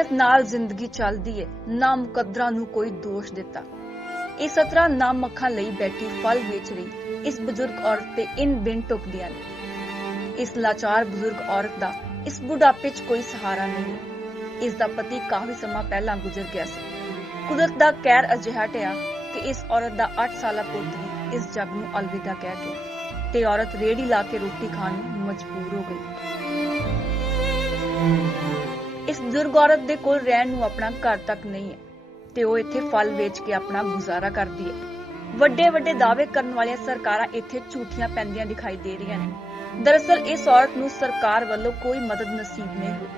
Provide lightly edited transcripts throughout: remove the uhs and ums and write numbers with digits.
इंसानियत नाल जिंदगी चलदी है, ना मुकद्दरां नूं कोई दोष दिता। इस तरह नाम मक्खां लई बैठी फल बेच रही इस बुजुर्ग औरत ते इन बिन टुकदियां ने। इस लाचार बुजुर्ग औरत दा इस बुढ़ापे च कोई सहारा नहीं है। इस दा पति काफी समा पहला गुजर गया सी। कुदरत दा कहर अजिहा ढिया कि इस औरत दा 8 साला पुੱਤ भी इस जग नूं अलविदा कह गया ते औरत रेड़ी ला के रोटी खाण नूं मजबूर हो गई। इस बुजुर्ग औरत दे कोल रहण नूं अपना घर तक नहीं है ते ਉਹ ਇੱਥੇ फल ਵੇਚ के अपना गुजारा करदी है। ਵੱਡੇ ਵੱਡੇ दावे ਕਰਨ ਵਾਲੀਆਂ ਸਰਕਾਰਾਂ ਇੱਥੇ ਝੂਠੀਆਂ ਪੈਂਦੀਆਂ ਦਿਖਾਈ ਦੇ ਰਹੀਆਂ ਨੇ। दरअसल इस औरत नूं सरकार ਵੱਲੋਂ कोई मदद नसीब नहीं हुई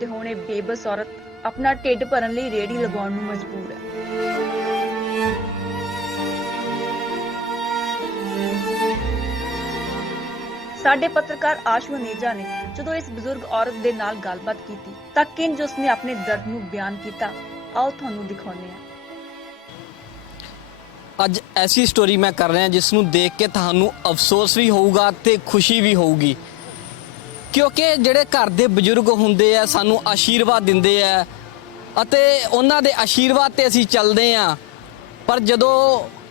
ते ਹੁਣ ਇਹ ਬੇਬਸ औरत अपना ਢਿੱਡ ਭਰਨ ਲਈ ਰੇੜੀ ਲਗਾਉਣ ਨੂੰ ਮਜਬੂਰ है। ਸਾਡੇ ਪੱਤਰਕਾਰ ਆਸ਼ੂ ਅਨੇਜਾ ਨੇ ਜਦੋਂ ਇਸ ਬਜ਼ੁਰਗ ਔਰਤ ਦੇ ਨਾਲ ਗੱਲਬਾਤ ਕੀਤੀ ਤਾਂ ਕਿੰਜ ਉਸਨੇ ਆਪਣੇ ਦਰਦ ਨੂੰ ਬਿਆਨ ਕੀਤਾ, आओ ਤੁਹਾਨੂੰ ਦਿਖਾਉਂਦੇ ਹਾਂ। ਅੱਜ ਐਸੀ ਸਟੋਰੀ ਮੈਂ ਕਰ ਰਿਹਾ ਜਿਸ ਨੂੰ ਦੇਖ ਕੇ ਤੁਹਾਨੂੰ ਅਫਸੋਸ ਵੀ ਹੋਊਗਾ ਤੇ ਖੁਸ਼ੀ ਵੀ ਹੋਊਗੀ, ਕਿਉਂਕਿ ਜਿਹੜੇ ਘਰ ਦੇ ਬਜ਼ੁਰਗ ਹੁੰਦੇ ਆ ਸਾਨੂੰ ਆਸ਼ੀਰਵਾਦ ਦਿੰਦੇ ਆ ਅਤੇ ਉਹਨਾਂ ਦੇ ਆਸ਼ੀਰਵਾਦ ਤੇ ਅਸੀਂ ਚੱਲਦੇ ਆ, ਪਰ ਜਦੋਂ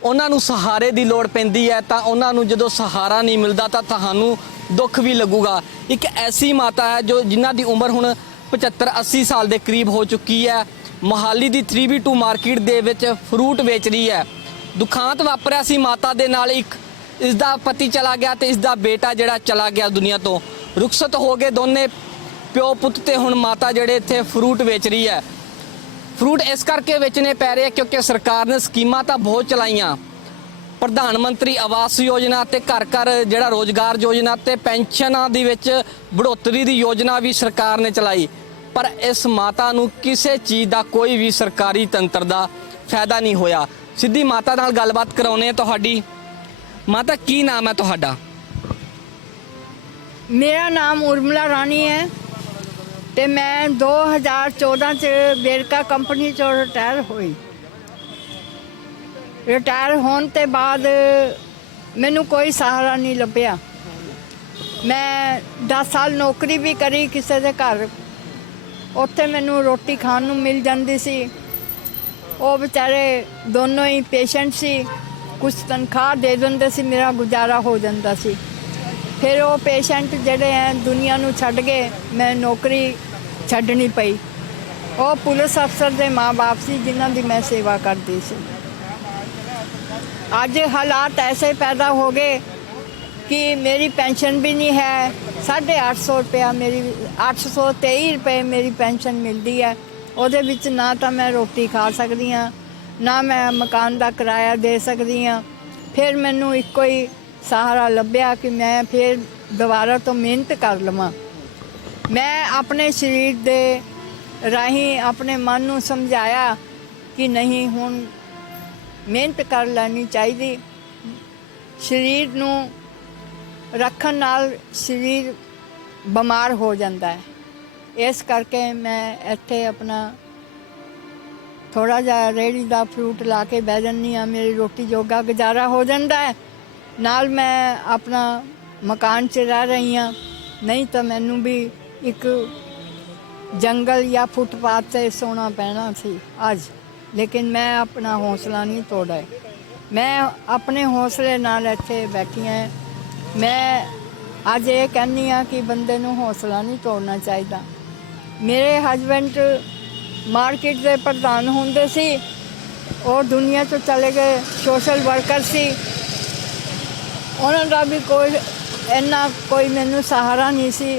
ਉਹਨਾਂ ਨੂੰ ਸਹਾਰੇ ਦੀ ਲੋੜ ਪੈਂਦੀ ਹੈ ਤਾਂ ਉਹਨਾਂ ਨੂੰ ਜਦੋਂ ਸਹਾਰਾ ਨਹੀਂ ਮਿਲਦਾ ਤਾਂ ਤੁਹਾਨੂੰ ਦੁੱਖ ਵੀ ਲੱਗੂਗਾ। ਇੱਕ ਐਸੀ ਮਾਤਾ ਹੈ ਜੋ ਜਿਨ੍ਹਾਂ ਦੀ ਉਮਰ ਹੁਣ 75-80 ਸਾਲ ਦੇ ਕਰੀਬ ਹੋ ਚੁੱਕੀ ਹੈ। मोहाली ਦੀ 3B2 ਮਾਰਕੀਟ ਦੇ ਵਿੱਚ ਫਰੂਟ ਵੇਚ ਰਹੀ ਹੈ। ਦੁਖਾਂਤ ਵਾਪਰਿਆ ਸੀ ਮਾਤਾ ਦੇ ਨਾਲ, ਇੱਕ ਇਸ ਦਾ ਪਤੀ ਚਲਾ ਗਿਆ ਤੇ ਇਸ ਦਾ ਬੇਟਾ ਜਿਹੜਾ ਚਲਾ ਗਿਆ ਦੁਨੀਆ ਤੋਂ। ਰੁਖਸਤ ਹੋ ਗਏ ਦੋਨੇ ਪਿਓ ਪੁੱਤ ਤੇ ਹੁਣ ਮਾਤਾ ਜਿਹੜੇ ਇੱਥੇ ਫਰੂਟ ਵੇਚ ਰਹੀ ਹੈ। ਫਰੂਟ ਇਸ ਕਰਕੇ ਵੇਚਣੇ ਪੈ ਰਹੇ ਕਿਉਂਕਿ ਸਰਕਾਰ ਨੇ ਸਕੀਮਾਂ ਤਾਂ ਬਹੁਤ ਚਲਾਈਆਂ, ਪ੍ਰਧਾਨ ਮੰਤਰੀ ਆਵਾਸ ਯੋਜਨਾ ਤੇ ਘਰ ਘਰ ਜਿਹੜਾ ਰੋਜ਼ਗਾਰ ਯੋਜਨਾ ਤੇ ਪੈਨਸ਼ਨਾਂ ਦੇ ਵਿੱਚ ਬੜੋਤਰੀ ਦੀ ਯੋਜਨਾ ਵੀ ਸਰਕਾਰ ਨੇ ਚਲਾਈ, पर इस माता नूं किसी चीज़ का कोई भी सरकारी तंत्र का फायदा नहीं होया। सीधी माता नाल गलबात कराउने तुहाडी। माता की नाम है तुहाडा? मेरा नाम उर्मिला रानी है ते मैं 2014 च वेरका कंपनी चों रिटायर हुई। रिटायर होने ते बाद मैनू कोई सहारा नहीं लभ्या। मैं 10 साल नौकरी भी करी किसी दे घर, ਉੱਥੇ ਮੈਨੂੰ ਰੋਟੀ ਖਾਣ ਨੂੰ ਮਿਲ ਜਾਂਦੀ ਸੀ। ਉਹ ਵਿਚਾਰੇ ਦੋਨੋਂ ਹੀ ਪੇਸ਼ੈਂਟ ਸੀ, ਕੁਝ ਤਨਖਾਹ ਦੇ ਦਿੰਦੇ ਸੀ, ਮੇਰਾ ਗੁਜ਼ਾਰਾ ਹੋ ਜਾਂਦਾ ਸੀ। ਫਿਰ ਉਹ ਪੇਸ਼ੈਂਟ ਜਿਹੜੇ ਹੈ ਦੁਨੀਆ ਨੂੰ ਛੱਡ ਗਏ, ਮੈਂ ਨੌਕਰੀ ਛੱਡਣੀ ਪਈ। ਉਹ ਪੁਲਿਸ ਅਫਸਰ ਦੇ ਮਾਂ-ਬਾਪ ਸੀ ਜਿਨ੍ਹਾਂ ਦੀ ਮੈਂ ਸੇਵਾ ਕਰਦੀ ਸੀ। ਅੱਜ ਹਾਲਾਤ ਐਸੇ ਪੈਦਾ ਹੋ ਗਏ कि मेरी पेंशन भी नहीं है। 850 रुपया मेरी 823 रुपये मेरी पेंशन मिलती है। ਉਹਦੇ ਵਿੱਚ ना तो मैं रोटी खा सकती हाँ, ना मैं मकान का किराया दे सकती हाँ। फिर मैनू एको ही सहारा लभ्या कि मैं फिर दोबारा तो मेहनत कर लवां। मैं अपने शरीर दे राही अपने मन नू समझाया कि नहीं हुण मेहनत कर लैनी चाहिए। शरीर नू रखण नाल शरीर बीमार हो जाता है। इस करके मैं इत्थे अपना थोड़ा जिहा रेहड़ी दा फ्रूट ला के बह जानी हाँ, मेरी रोटी जोगा गुजारा हो जाता है। नाल मैं अपना मकान च रह रही हाँ, नहीं तो मैनू भी एक जंगल या फुटपाथ से सोना पैना सी अज। लेकिन मैं अपना हौसला नहीं तोड़ा, मैं अपने हौसले नाल इत्थे बैठी हैं। मैं अज ये कहनी हाँ कि बंदे नूं हौसला नहीं तोड़ना चाहिए। मेरे हसबैंड मार्केट के प्रधान होंदे सी, और दुनिया तो चले गए, सोशल वर्कर सी। उन्हों का भी कोई इन्ना कोई मैनू सहारा नहीं सी,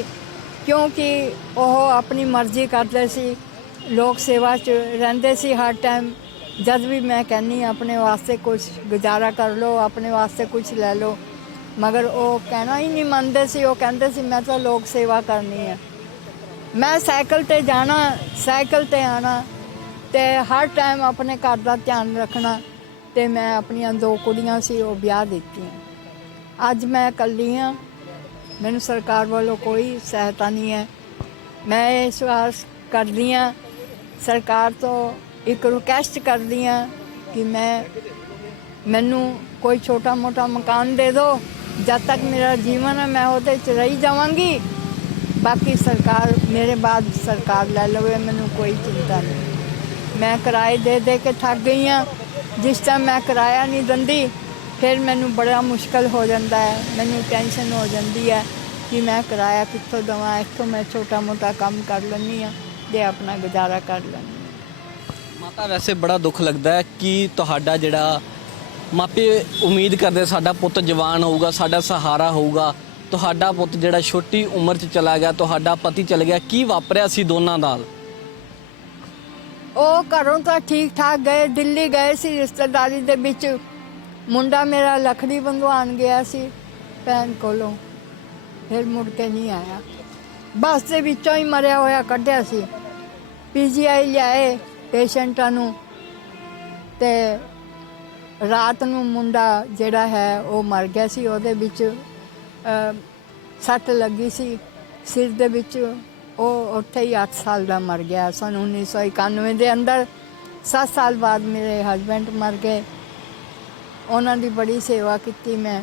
क्योंकि वह अपनी मर्जी करते सी, लोक सेवा च रहिंदे सी हर टाइम। जब भी मैं कहनी अपने वास्ते कुछ गुजारा कर लो, अपने वास्ते कुछ ले लो, मगर वो कहना ही नहीं मानते सी। वो कहते सी मैं तो लोक सेवा करनी है। मैं साइकिल ते जाना, साइकिल ते आना, ते हर टाइम अपने घर का ध्यान रखना। ते मैं अपनियां 2 कुड़ियां सी वो ब्याह दित्तियां। अज मैं कल्ली हाँ, मैनू सरकार वालों कोई सहायता नहीं है। मैं इस वास करदी हाँ, सरकार तो एक रिक्वेस्ट करदी हाँ कि मैनू कोई छोटा मोटा मकान दे दो। जब तक मेरा जीवन है मैं वो रही जावांगी। ਬਾਕੀ ਸਰਕਾਰ ਮੇਰੇ ਬਾਅਦ ਸਰਕਾਰ ਲੈ ਲਵੇ, ਮੈਨੂੰ ਕੋਈ ਚਿੰਤਾ ਨਹੀਂ। ਮੈਂ ਕਿਰਾਏ ਦੇ ਕੇ ਥੱਕ ਗਈ ਹਾਂ। ਜਿਸ ਟਾਈਮ ਮੈਂ ਕਿਰਾਇਆ ਨਹੀਂ ਦਿੰਦੀ ਫਿਰ ਮੈਨੂੰ ਬੜਾ ਮੁਸ਼ਕਲ ਹੋ ਜਾਂਦਾ ਹੈ, ਮੈਨੂੰ ਟੈਨਸ਼ਨ ਹੋ ਜਾਂਦੀ ਹੈ ਕਿ ਮੈਂ ਕਿਰਾਇਆ ਕਿੱਥੋਂ ਦੇਵਾਂ। ਇੱਥੋਂ ਮੈਂ ਛੋਟਾ ਮੋਟਾ ਕੰਮ ਕਰ ਲੈਂਦੀ ਹਾਂ ਤੇ ਆਪਣਾ ਗੁਜ਼ਾਰਾ ਕਰ ਲੈਂਦੀ ਹਾਂ। ਮਾਤਾ ਵੈਸੇ ਬੜਾ ਦੁੱਖ ਲੱਗਦਾ ਹੈ ਕਿ ਤੁਹਾਡਾ ਜਿਹੜਾ ਮਾਪੇ ਉਮੀਦ ਕਰਦੇ ਸਾਡਾ ਪੁੱਤ ਜਵਾਨ ਹੋਊਗਾ, ਸਾਡਾ ਸਹਾਰਾ ਹੋਊਗਾ, ਤੁਹਾਡਾ ਪੁੱਤ ਜਿਹੜਾ ਛੋਟੀ ਉਮਰ 'ਚ ਚਲਾ ਗਿਆ, ਤੁਹਾਡਾ ਪਤੀ ਚਲ ਗਿਆ। ਕੀ ਵਾਪਰਿਆ ਸੀ ਦੋਨਾਂ ਨਾਲ? ਉਹ ਘਰੋਂ ਤਾਂ ਠੀਕ ਠਾਕ ਗਏ, ਦਿੱਲੀ ਗਏ ਸੀ ਰਿਸ਼ਤੇਦਾਰੀ ਦੇ ਵਿੱਚ। ਮੁੰਡਾ ਮੇਰਾ ਲੱਕੜੀ ਬੰਦਵਾਉਣ ਗਿਆ ਸੀ ਭੈਣ ਕੋਲੋਂ, ਫਿਰ ਮੁੜ ਕੇ ਨਹੀਂ ਆਇਆ। ਬੱਸ ਦੇ ਵਿੱਚੋਂ ਹੀ ਮਰਿਆ ਹੋਇਆ ਕੱਢਿਆ ਸੀ। PGI ਲਿਆਏ ਪੇਸ਼ੈਂਟਾਂ ਨੂੰ ਤੇ ਰਾਤ ਨੂੰ ਮੁੰਡਾ ਜਿਹੜਾ ਹੈ ਉਹ ਮਰ ਗਿਆ ਸੀ। ਉਹਦੇ ਵਿੱਚ ਸੱਟ ਲੱਗੀ ਸੀ ਸਿਰ ਦੇ ਵਿੱਚ। ਉਹ ਉੱਥੇ ਹੀ 8 ਸਾਲ ਦਾ ਮਰ ਗਿਆ ਸਨ 1991 ਦੇ ਅੰਦਰ। 7 ਸਾਲ ਬਾਅਦ ਮੇਰੇ ਹਸਬੈਂਡ ਮਰ ਗਏ। ਉਹਨਾਂ ਦੀ ਬੜੀ ਸੇਵਾ ਕੀਤੀ ਮੈਂ,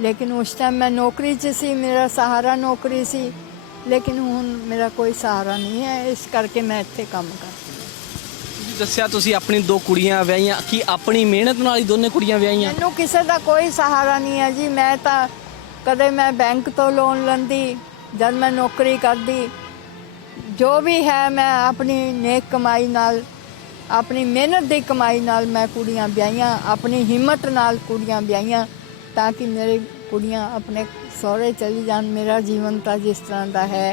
ਲੇਕਿਨ ਉਸ ਟਾਈਮ ਮੈਂ ਨੌਕਰੀ 'ਚ ਸੀ, ਮੇਰਾ ਸਹਾਰਾ ਨੌਕਰੀ ਸੀ। ਲੇਕਿਨ ਹੁਣ ਮੇਰਾ ਕੋਈ ਸਹਾਰਾ ਨਹੀਂ ਹੈ, ਇਸ ਕਰਕੇ ਮੈਂ ਇੱਥੇ ਕੰਮ ਕਰਦੀ ਹਾਂ। ਤੁਸੀਂ ਦੱਸਿਆ ਤੁਸੀਂ ਆਪਣੀ 2 ਕੁੜੀਆਂ ਵਿਆਹੀਆਂ, ਕੀ ਆਪਣੀ ਮਿਹਨਤ ਨਾਲ ਹੀ ਦੋਨੇ ਕੁੜੀਆਂ ਵਿਆਹੀਆਂ? ਮੈਨੂੰ ਕਿਸੇ ਦਾ ਕੋਈ ਸਹਾਰਾ ਨਹੀਂ ਹੈ ਜੀ। ਮੈਂ ਤਾਂ ਕਦੇ ਮੈਂ ਬੈਂਕ ਤੋਂ ਲੋਨ ਲੈਂਦੀ ਜਦ ਮੈਂ ਨੌਕਰੀ ਕਰਦੀ। ਜੋ ਵੀ ਹੈ ਮੈਂ ਆਪਣੀ ਨੇਕ ਕਮਾਈ ਨਾਲ, ਆਪਣੀ ਮਿਹਨਤ ਦੀ ਕਮਾਈ ਨਾਲ ਮੈਂ ਕੁੜੀਆਂ ਵਿਆਹੀਆਂ, ਆਪਣੀ ਹਿੰਮਤ ਨਾਲ ਕੁੜੀਆਂ ਵਿਆਹੀਆਂ ਤਾਂ ਕਿ ਮੇਰੀ ਕੁੜੀਆਂ ਆਪਣੇ ਸਹੁਰੇ ਚਲੀ ਜਾਣ। ਮੇਰਾ ਜੀਵਨ ਤਾਂ ਜਿਸ ਤਰ੍ਹਾਂ ਦਾ ਹੈ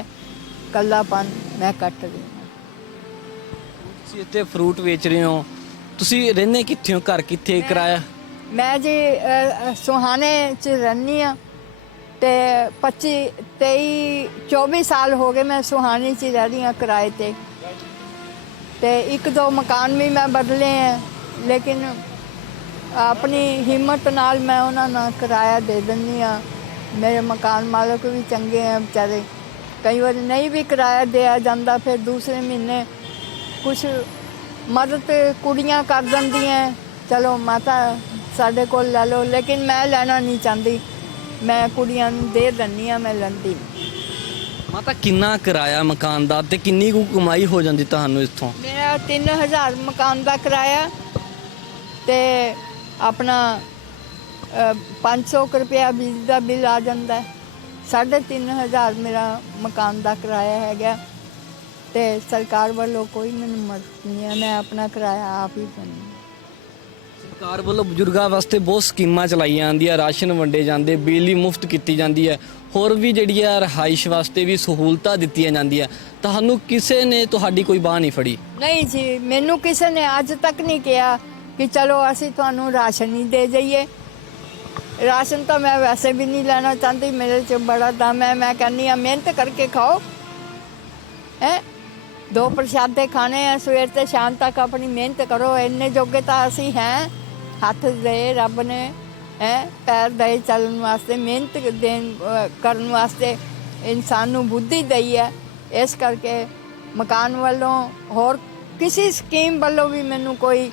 ਇਕੱਲਾਪਨ ਮੈਂ ਕੱਟ ਰਹੀ ਹਾਂ। ਤੁਸੀਂ ਇੱਥੇ ਫਰੂਟ ਵੇਚ ਰਹੇ ਹੋ, ਤੁਸੀਂ ਰਹਿੰਦੇ ਕਿੱਥੇ ਹੋ? ਘਰ ਕਿੱਥੇ, ਕਿਰਾਇਆ? ਮੈਂ ਜੀ ਸੁਹਾਣੇ 'ਚ ਰਹਿੰਦੀ ਹਾਂ ਤੇ 24 ਸਾਲ ਹੋ ਗਏ ਮੈਂ ਸੁਹਾਣੇ 'ਚ ਰਹਿ ਰਹੀ ਹਾਂ ਕਿਰਾਏ ਤੇ 1-2 ਮਕਾਨ ਵੀ ਮੈਂ ਬਦਲੇ ਹੈ, ਲੇਕਿਨ ਆਪਣੀ ਹਿੰਮਤ ਨਾਲ ਮੈਂ ਉਹਨਾਂ ਨਾਲ ਕਿਰਾਇਆ ਦੇ ਦਿੰਦੀ ਹਾਂ। ਮੇਰੇ ਮਕਾਨ ਮਾਲਕ ਵੀ ਚੰਗੇ ਹੈ ਵਿਚਾਰੇ। ਕਈ ਵਾਰ ਨਹੀਂ ਵੀ ਕਿਰਾਇਆ ਦਿਆ ਜਾਂਦਾ ਫਿਰ ਦੂਸਰੇ ਮਹੀਨੇ ਕੁਛ ਮਦਦ ਕੁੜੀਆਂ ਕਰ ਦਿੰਦੀਆਂ, ਚਲੋ ਮਾਤਾ ਸਾਡੇ ਕੋਲ ਲੈ ਲਓ, ਲੇਕਿਨ ਮੈਂ ਲੈਣਾ ਨਹੀਂ ਚਾਹੁੰਦੀ। ਮੈਂ ਕੁੜੀਆਂ ਨੂੰ ਦੇ ਦਿੰਦੀ ਹਾਂ, ਮੈਂ ਲੈਂਦੀ ਨਹੀਂ। ਮਾਤਾ ਕਿੰਨਾ ਕਿਰਾਇਆ ਮਕਾਨ ਦਾ ਤੇ ਕਿੰਨੀ ਕੁ ਕਮਾਈ ਹੋ ਜਾਂਦੀ ਤੁਹਾਨੂੰ ਇੱਥੋਂ? ਮੇਰਾ 3000 ਮਕਾਨ ਦਾ ਕਿਰਾਇਆ ਤੇ ਆਪਣਾ 500 ਰੁਪਇਆ ਬਿਜਲੀ ਦਾ ਬਿੱਲ ਆ ਜਾਂਦਾ। 3500 ਮੇਰਾ ਮਕਾਨ ਦਾ ਕਿਰਾਇਆ ਹੈਗਾ ਤੇ ਸਰਕਾਰ ਵੱਲੋਂ ਕੋਈ ਮੈਨੂੰ ਮਦਦ ਨਹੀਂ ਹੈ। ਮੈਂ ਆਪਣਾ ਕਿਰਾਇਆ ਆਪ ਹੀ ਦਿੰਦੀ। ਸਰਕਾਰ ਵੱਲੋਂ ਬਜ਼ੁਰਗਾਂ ਵਾਸਤੇ ਬਹੁਤ ਸਕੀਮਾਂ ਚਲਾਈਆਂ ਜਾਂਦੀਆਂ, ਰਾਸ਼ਨ ਵੰਡੇ ਜਾਂਦੇ, ਬਿਜਲੀ ਮੁਫਤ ਕੀਤੀ ਜਾਂਦੀ ਹੈ, ਹੋਰ ਵੀ ਜਿਹੜੀ ਆ ਰਿਹਾਇਸ਼ ਵਾਸਤੇ ਵੀ ਸਹੂਲਤਾਂ ਦਿੱਤੀਆਂ ਜਾਂਦੀਆਂ। ਤੁਹਾਨੂੰ ਕਿਸੇ ਨੇ ਤੁਹਾਡੀ ਕੋਈ ਬਾਂਹ ਨਹੀਂ ਫੜੀ? ਨਹੀਂ ਜੀ, ਮੈਨੂੰ ਕਿਸੇ ਨੇ ਅੱਜ ਤੱਕ ਨਹੀਂ ਕਿਹਾ ਕਿ ਚਲੋ ਅਸੀਂ ਤੁਹਾਨੂੰ ਰਾਸ਼ਨ ਹੀ ਦੇ ਜਾਈਏ। ਰਾਸ਼ਨ ਤਾਂ ਮੈਂ ਵੈਸੇ ਵੀ ਨਹੀਂ ਲੈਣਾ ਚਾਹੁੰਦੀ, ਮੇਰੇ 'ਚ ਬੜਾ ਦਮ ਹੈ। ਮੈਂ ਕਹਿੰਦੀ ਹਾਂ ਮਿਹਨਤ ਕਰਕੇ ਖਾਓ ਹੈ, 2 ਪ੍ਰਸ਼ਾਦੇ ਖਾਣੇ ਆ ਸਵੇਰ ਤੇ ਸ਼ਾਮ ਤੱਕ, ਆਪਣੀ ਮਿਹਨਤ ਕਰੋ। ਇੰਨੇ ਜੋਗੇ ਤਾਂ ਅਸੀਂ ਹੈ, ਹੱਥ ਦੇ ਰੱਬ ਨੇ ਹੈ, ਪੈਰ ਦੇ ਚੱਲਣ ਵਾਸਤੇ, ਮਿਹਨਤ ਕਰਨ ਵਾਸਤੇ ਇਨਸਾਨ ਨੂੰ ਬੁੱਧੀ ਦਈ ਹੈ। ਇਸ ਕਰਕੇ ਮਕਾਨ ਵੱਲੋਂ ਹੋਰ ਕਿਸੇ ਸਕੀਮ ਵੱਲੋਂ ਵੀ ਮੈਨੂੰ ਕੋਈ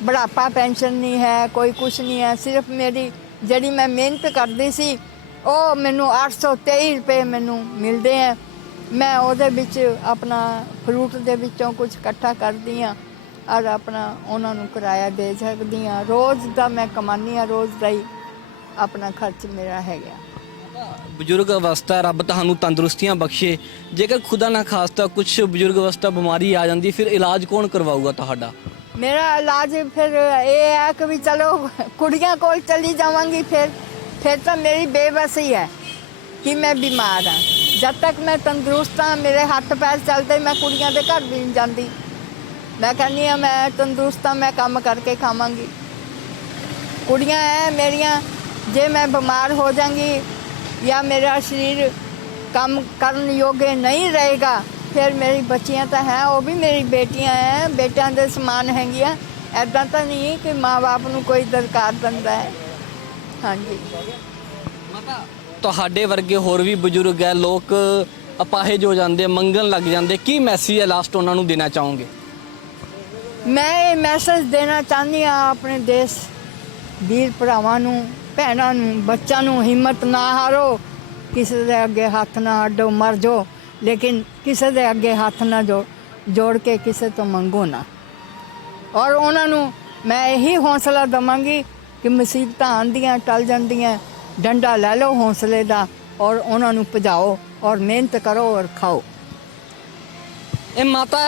ਬੁਢਾਪਾ ਪੈਨਸ਼ਨ ਨਹੀਂ ਹੈ, ਕੋਈ ਕੁਛ ਨਹੀਂ ਹੈ। ਸਿਰਫ ਮੇਰੀ ਜਿਹੜੀ ਮੈਂ ਮਿਹਨਤ ਕਰਦੀ ਸੀ ਉਹ ਮੈਨੂੰ 823 ਰੁਪਏ ਮੈਨੂੰ ਮਿਲਦੇ ਹੈ। ਮੈਂ ਉਹਦੇ ਵਿੱਚ ਆਪਣਾ ਫਰੂਟ ਦੇ ਵਿੱਚੋਂ ਕੁਝ ਇਕੱਠਾ ਕਰਦੀ ਹਾਂ ਔਰ ਆਪਣਾ ਉਹਨਾਂ ਨੂੰ ਕਿਰਾਇਆ ਦੇ ਸਕਦੀ ਹਾਂ। ਰੋਜ਼ ਦਾ ਮੈਂ ਕਮਾਉਂਦੀ ਹਾਂ, ਰੋਜ਼ ਦਾ ਹੀ ਆਪਣਾ ਖਰਚ ਮੇਰਾ ਹੈਗਾ। ਬਜ਼ੁਰਗ ਅਵਸਥਾ ਰੱਬ ਤੁਹਾਨੂੰ ਤੰਦਰੁਸਤੀਆਂ ਬਖਸ਼ੇ, ਜੇਕਰ ਖੁਦਾ ਨਾ ਖਾਸਤਾ ਕੁਝ ਬਜ਼ੁਰਗ ਅਵਸਥਾ ਬਿਮਾਰੀ ਆ ਜਾਂਦੀ ਫਿਰ ਇਲਾਜ ਕੌਣ ਕਰਵਾਊਗਾ ਤੁਹਾਡਾ? ਮੇਰਾ ਇਲਾਜ ਫਿਰ ਇਹ ਹੈ ਕਿ ਵੀ ਚਲੋ ਕੁੜੀਆਂ ਕੋਲ ਚਲੀ ਜਾਵਾਂਗੀ। ਫਿਰ ਤਾਂ ਮੇਰੀ ਬੇਬਸੀ ਹੈ ਕਿ ਮੈਂ ਬਿਮਾਰ ਹਾਂ। ਜਦ ਤੱਕ ਮੈਂ ਤੰਦਰੁਸਤ ਹਾਂ, ਮੇਰੇ ਹੱਥ ਪੈਰ ਚੱਲਦੇ, ਮੈਂ ਕੁੜੀਆਂ ਦੇ ਘਰ ਵੀ ਨਹੀਂ ਜਾਂਦੀ। ਮੈਂ ਕਹਿੰਦੀ ਹਾਂ ਮੈਂ ਤੰਦਰੁਸਤ ਹਾਂ, ਮੈਂ ਕੰਮ ਕਰਕੇ ਖਾਵਾਂਗੀ। ਕੁੜੀਆਂ ਹੈ ਮੇਰੀਆਂ, ਜੇ ਮੈਂ ਬਿਮਾਰ ਹੋ ਜਾਵਾਂਗੀ ਜਾਂ ਮੇਰਾ ਸਰੀਰ ਕੰਮ ਕਰਨ ਯੋਗੇ ਨਹੀਂ ਰਹੇਗਾ ਫਿਰ ਮੇਰੀ ਬੱਚੀਆਂ ਤਾਂ ਹੈ, ਉਹ ਵੀ ਮੇਰੀ ਬੇਟੀਆਂ ਹੈ, ਬੇਟਿਆਂ ਦੇ ਸਮਾਨ ਹੈਗੀਆਂ। ਐਦਾਂ ਤਾਂ ਨਹੀਂ ਕਿ ਮਾਂ-ਬਾਪ ਨੂੰ ਕੋਈ ਦਰਕਾਰ ਦਿੰਦਾ ਹੈ। ਹਾਂਜੀ ਮਾਤਾ, ਤੁਹਾਡੇ ਵਰਗੇ ਹੋਰ ਵੀ ਬਜ਼ੁਰਗ ਹੈ, ਲੋਕ ਅਪਾਹਿਜ ਹੋ ਜਾਂਦੇ, ਮੰਗਣ ਲੱਗ ਜਾਂਦੇ, ਕੀ ਮੈਸੇਜ ਹੈ ਲਾਸਟ ਉਹਨਾਂ ਨੂੰ ਦੇਣਾ ਚਾਹੋਗੇ? ਮੈਂ ਇਹ ਮੈਸੇਜ ਦੇਣਾ ਚਾਹੁੰਦੀ ਹਾਂ ਆਪਣੇ ਦੇਸ਼ ਵੀਰ ਭਰਾਵਾਂ ਨੂੰ, ਭੈਣਾਂ ਨੂੰ, ਬੱਚਿਆਂ ਨੂੰ, ਹਿੰਮਤ ਨਾ ਹਾਰੋ। ਕਿਸੇ ਦੇ ਅੱਗੇ ਹੱਥ ਨਾ ਅੱਡੋ, ਮਰ ਜਾਓ, ਲੇਕਿਨ ਕਿਸੇ ਦੇ ਅੱਗੇ ਹੱਥ ਨਾ ਜੋੜ ਕੇ ਕਿਸੇ ਤੋਂ ਮੰਗੋ ਨਾ। ਔਰ ਉਹਨਾਂ ਨੂੰ ਮੈਂ ਇਹੀ ਹੌਸਲਾ ਦੇਵਾਂਗੀ ਕਿ ਮੁਸੀਬਤਾਂ ਆਉਂਦੀਆਂ ਟਲ ਜਾਂਦੀਆਂ, ਡੰਡਾ ਲੈ ਲਓ ਹੌਸਲੇ ਦਾ ਔਰ ਉਹਨਾਂ ਨੂੰ ਭਜਾਓ ਔਰ ਮਿਹਨਤ ਕਰੋ ਔਰ ਖਾਓ। ਇਹ ਮਾਤਾ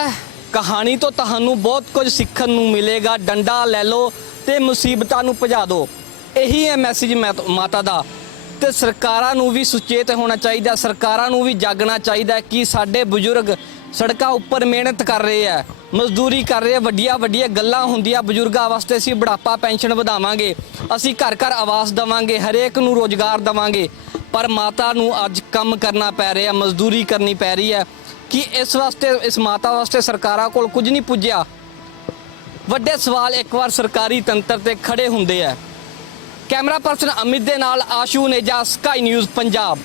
ਕਹਾਣੀ ਤੋਂ ਤੁਹਾਨੂੰ ਬਹੁਤ ਕੁਝ ਸਿੱਖਣ ਨੂੰ ਮਿਲੇਗਾ। ਡੰਡਾ ਲੈ ਲਓ ਤੇ ਮੁਸੀਬਤਾਂ ਨੂੰ ਭਜਾ ਦਿਓ, ਇਹੀ ਹੈ ਮੈਸੇਜ ਮਾਤਾ ਦਾ। ਤੇ ਸਰਕਾਰਾਂ ਨੂੰ ਵੀ ਸੁਚੇਤ ਹੋਣਾ ਚਾਹੀਦਾ, ਸਰਕਾਰਾਂ ਨੂੰ ਵੀ ਜਾਗਣਾ ਚਾਹੀਦਾ ਕਿ ਸਾਡੇ ਬਜ਼ੁਰਗ ਸੜਕਾਂ ਉੱਪਰ ਮਿਹਨਤ ਕਰ ਰਹੇ ਆ, ਮਜ਼ਦੂਰੀ ਕਰ ਰਹੇ ਆ। ਵੱਡੀਆਂ ਵੱਡੀਆਂ ਗੱਲਾਂ ਹੁੰਦੀਆਂ ਬਜ਼ੁਰਗਾਂ ਵਾਸਤੇ, ਅਸੀਂ ਬੁਢਾਪਾ ਪੈਨਸ਼ਨ ਵਧਾਵਾਂਗੇ, ਅਸੀਂ ਘਰ ਘਰ ਆਵਾਸ ਦੇਵਾਂਗੇ, ਹਰੇਕ ਨੂੰ ਰੋਜ਼ਗਾਰ ਦੇਵਾਂਗੇ, ਪਰ ਮਾਤਾ ਨੂੰ ਅੱਜ ਕੰਮ ਕਰਨਾ ਪੈ ਰਿਹਾ, ਮਜ਼ਦੂਰੀ ਕਰਨੀ ਪੈ ਰਹੀ ਹੈ। ਕਿ ਇਸ ਵਾਸਤੇ, ਇਸ ਮਾਤਾ ਵਾਸਤੇ ਸਰਕਾਰਾਂ ਕੋਲ ਕੁਝ ਨਹੀਂ ਪੁੱਜਿਆ? ਵੱਡੇ ਸਵਾਲ ਇੱਕ ਵਾਰ ਸਰਕਾਰੀ ਤੰਤਰ ਤੇ ਖੜੇ ਹੁੰਦੇ ਆ। ਕੈਮਰਾ ਪਰਸਨ ਅਮਿਤ ਦੇ ਨਾਲ ਆਸ਼ੂ ਨੇਜਾ, ਸਕਾਈ ਨਿਊਜ਼ ਪੰਜਾਬ।